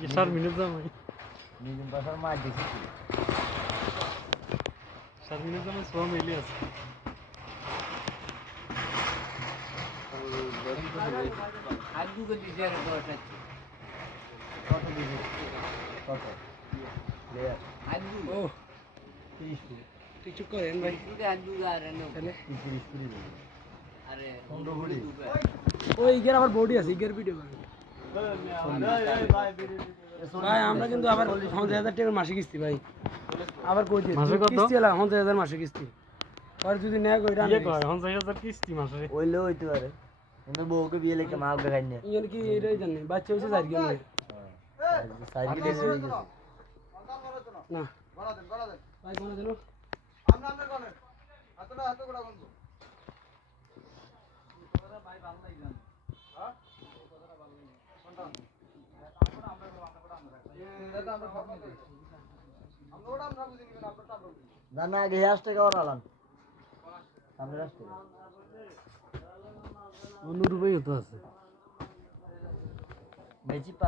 ये 4 मिनट जामाই নিজম পাশার মাছ দেখেছি 4 মিনিট জামাই সব মিলে আছে আজু করে দিছে আর বড়টা কত দিছে কত লেয়ার আজু ও 30 ফুট কিছু করেন ভাই ফুটে আজু আর এনে তাহলে 30 ফুট আরে 15 ফুট ওই গের আবার বডি আছে গের ভিডিও করে ভাই আমরা কিন্তু আবার 50,000 টাকা মাসে কিস্তি ভাই আবার কই দিই কিস্তি হলা 50,000 মাসে কিস্তি আর যদি না কইরা ইয়ে কয় 50,000 কিস্তি মাসে ওইলে হইতে পারে কিন্তু বউকে বিয়ে লেখা মা দেখাই না ইয়ার কি এটাই জানি বাচ্চা হইছে যার কি না সাইড দিয়ে হয়ে গেছে না গড়া দেন ভাই গড়া দেন আমরা গড়ে হাতটা হাতে গড়া বন্ধু তোরা ভাই ভালো লাগেন হ্যাঁ তোরা ভালো লাগেন কোনটা জানা আগে হেয়ার থেকে ওরালাম আমরা রাস্তা অনুরূপই হতো আছে বেশি